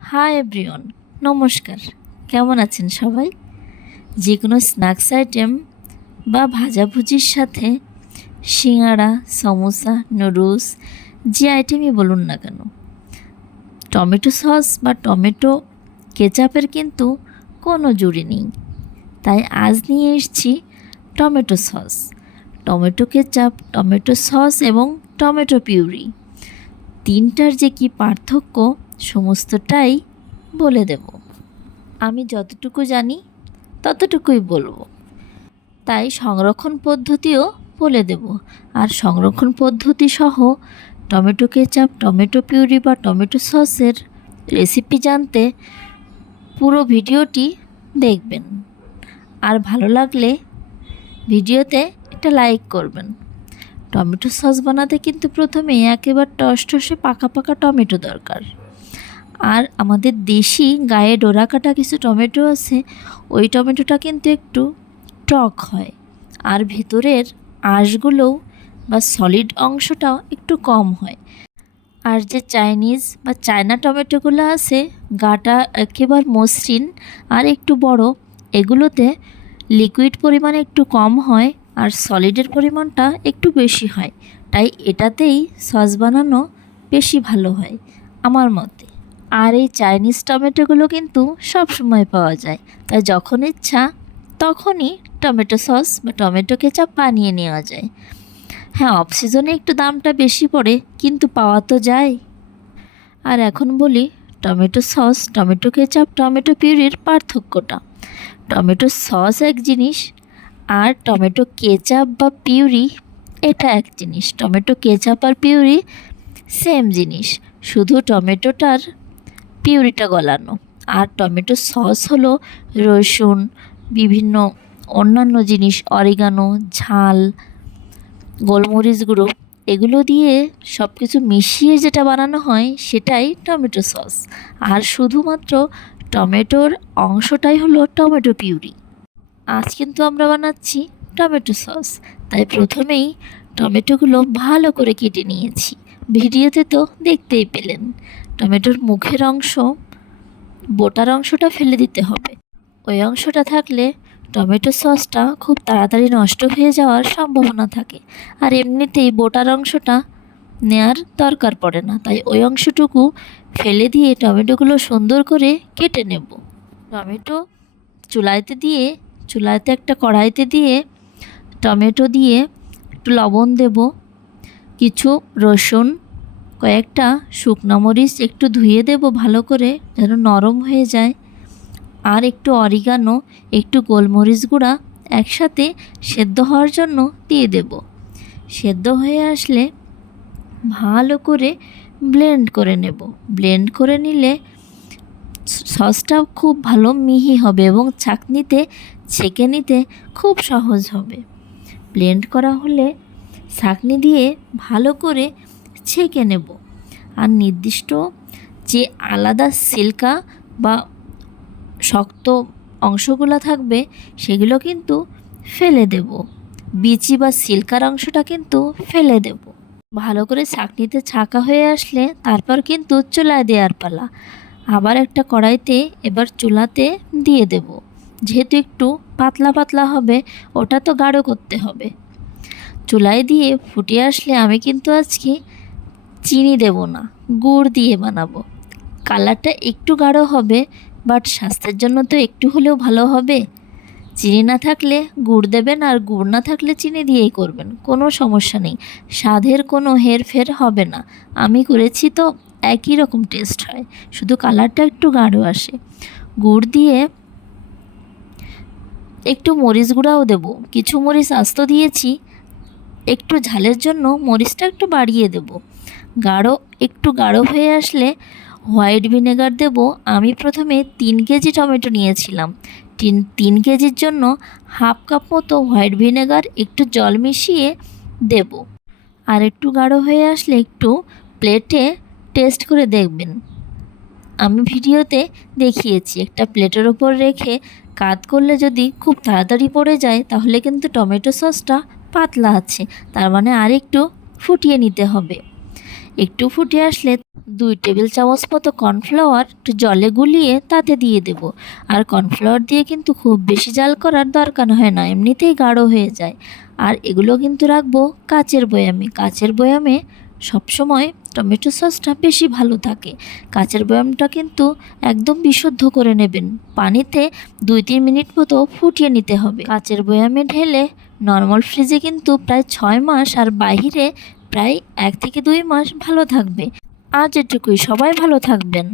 Hi everyone, নমস্কার। কেমন আছেন সবাই? যে কোনো স্ন্যাক্স আইটেম বা ভাজাভুজির সাথে সিঙাড়া সমোসা, নুডলস, যে আইটেমই বলুন না কেন। টমেটো সস বা টমেটো কেচাপের কিন্তু কোনো জুড়ি নেই। তাই আজ নিয়ে এসেছি tomato sauce, tomato ketchup, tomato sauce এবং টমেটো পিউরি। তিনটার যে কি পার্থক্য সমস্তটাই বলে দেব। আমি যতটুকু জানি, ততটুকুই বলব। তাই সংরক্ষণ পদ্ধতিও বলে দেব। আর সংরক্ষণ পদ্ধতি সহ টমেটো কেচাপ, টমেটো পিউরি বা টমেটো সসের রেসিপি জানতে পুরো ভিডিওটি দেখবেন। আর ভালো লাগলে ভিডিওতে একটা লাইক করবেন। টমেটো সস বানাতে কিন্তু প্রথমে একেবারে টসটসে পাকা পাকা টমেটো দরকার। আর আমাদের দেশি গায়ে ডোরা কাটা কিছু টমেটো আছে, ওই টমেটোটা কিন্তু একটু টক হয়। আর ভেতরের আঁশগুলোও বা সলিড অংশটাও একটু কম হয়। আর যে চাইনিজ বা চায়না টমেটোগুলো আছে, গাটা একেবারে মসৃণ আর একটু বড়, এগুলোতে লিকুইড পরিমাণ একটু কম হয় আর সলিডের পরিমাণটা একটু বেশি হয়। তাই এটাতেই সস বানানো বেশি ভালো হয়, আমার মতে। আর এই চাইনিজ টমেটোগুলো কিন্তু সব সময় পাওয়া যায়। তাই যখন ইচ্ছা, তখনই টমেটো সস বা টমেটো কেচাপ বানিয়ে নেওয়া যায়। হ্যাঁ অফ সিজনে একটু দামটা বেশি পড়ে, কিন্তু পাওয়া তো যায়। আর এখন বলি, tomato sauce, tomato ketchup, tomato পিউরির পার্থক্যটা। টমেটো সস এক জিনিস, আর টমেটো কেচাপ বা পিউরি এটা এক জিনিস। টমেটো কেচাপ আর পিউরি সেম জিনিস। শুধু টমেটোটার পিউরিটা গলানো। আর টমেটো সস হলো রসুন, বিভিন্ন অন্যান্য জিনিস, অরিগানো, ঝাল, গোলমরিচ গুঁড়ো। এগুলো দিয়ে সব কিছু মিশিয়ে যেটা বানানো হয় সেটাই টমেটো সস। আর শুধুমাত্র টমেটোর অংশটাই হলো টমেটো পিউরি। আজ কিন্তু আমরা বানাচ্ছি টমেটো সস। তাই প্রথমেই টমেটোগুলো ভালো করে কেটে নিয়েছি। ভিডিওতে তো দেখতেই পেলেন। টমেটোর মুখের অংশ, বোটার অংশটা ফেলে দিতে হবে। ওই অংশটা থাকলে টমেটো সসটা খুব তাড়াতাড়ি নষ্ট হয়ে যাওয়ার সম্ভাবনা থাকে। আর এমনিতেই বোটার অংশটা নেয়ার দরকার পড়ে না, তাই ওই অংশটুকু ফেলে দিয়ে টমেটোগুলো সুন্দর করে কেটে নেব। টমেটো চুলাইতে দিয়ে, চুলাইতে একটা কড়াইতে দিয়ে টমেটো দিয়ে একটু লবণ দেব, কিছু রসুন কয়েকটা শুকনো মরিচ একটু ধুয়ে দেব ভালো করে, যেন নরম হয়ে যায়। আর একটু অরিগানো, একটু গোলমরিচ গুঁড়া একসাথে সেদ্ধ হওয়ার জন্য দিয়ে দেব। সেদ্ধ হয়ে আসলে ভালো করে ব্লেন্ড করে নেব। ব্লেন্ড করে নিলে সসটা খুব ভালো মিহি হবে এবং ছাঁকনিতে, ছেঁকে নিতে খুব সহজ হবে। ব্লেন্ড করা হলে ছাঁকনি দিয়ে ভালো করে ছেঁকে নেব। আর নির্দিষ্ট যে আলাদা সিল্কা বা শক্ত অংশগুলো থাকবে, সেগুলো কিন্তু ফেলে দেব। বিচি বা সিল্কার অংশটা কিন্তু ফেলে দেব। ভালো করে ছাঁকনিতে ছাঁকা হয়ে আসলে তারপর কিন্তু চুলায় দেওয়ার পালা। আবার একটা কড়াইতে, এবার চুলাতে দিয়ে দেব। যেহেতু একটু পাতলা পাতলা হবে, ওটা তো গাঢ় করতে হবে। চুলায় দিয়ে ফুটে আসলে আমি কিন্তু আজকে চিনি দেব না, গুড় দিয়ে বানাবো। কালারটা একটু গাঢ় হবে বাট স্বাস্থ্যের জন্য তো একটু হলেও ভালো হবে। চিনি না থাকলে গুড় দেবেন আর গুড় না থাকলে চিনি দিয়েই করবেন, কোনো সমস্যা নেই। স্বাদের কোনো হেরফের হবে না, আমি করেছি তো একই রকম টেস্ট হয়, শুধু কালারটা একটু গাঢ় আসে। গুড় দিয়ে একটু মরিচ গুঁড়াও দেবো, কিছু মরিচ আস্ত দিয়েছি, একটু ঝালের জন্য মরিচটা একটু বাড়িয়ে দেব। গাঢ়, একটু গাঢ় হয়ে আসলে হোয়াইট ভিনেগার দেব। আমি প্রথমে তিন কেজি টমেটো নিয়েছিলাম। তিন তিন কেজির জন্য হাফ কাপ মতো হোয়াইট ভিনেগার একটু জল মিশিয়ে দেব। আর একটু গাঢ় হয়ে আসলে একটু প্লেটে টেস্ট করে দেখবেন। আমি ভিডিওতে দেখিয়েছি, একটা প্লেটের ওপর রেখে কাত করলে যদি খুব তাড়াতাড়ি পড়ে যায়, তাহলে কিন্তু টমেটো সসটা পাতলা আছে। তার মানে আর একটু ফুটিয়ে নিতে হবে। একটু ফুটে আসলে দুই টেবিল চামচ মতো কর্নফ্লাওয়ার একটু জলে গুলিয়ে তাতে দিয়ে দেব। আর কর্নফ্লাওয়ার দিয়ে কিন্তু খুব বেশি জাল করার দরকার হয় না, এমনিতেই গাঢ় হয়ে যায়। আর এগুলো কিন্তু রাখব কাচের বয়ামে। কাচের বয়ামে সবসময় টমেটো সসটা বেশি ভালো থাকে। কাচের বয়ামটা কিন্তু একদম বিশুদ্ধ করে নেবেন। পানিতে দুই তিন মিনিট মতো ফুটিয়ে নিতে হবে। কাচের বয়ামে ঢেলে নর্মাল ফ্রিজে কিন্তু প্রায় ছয় মাস আর বাইরে প্রায় এক থেকে দুই মাস ভালো থাকবে। আজ এটুকুই সবাই ভালো থাকবেন।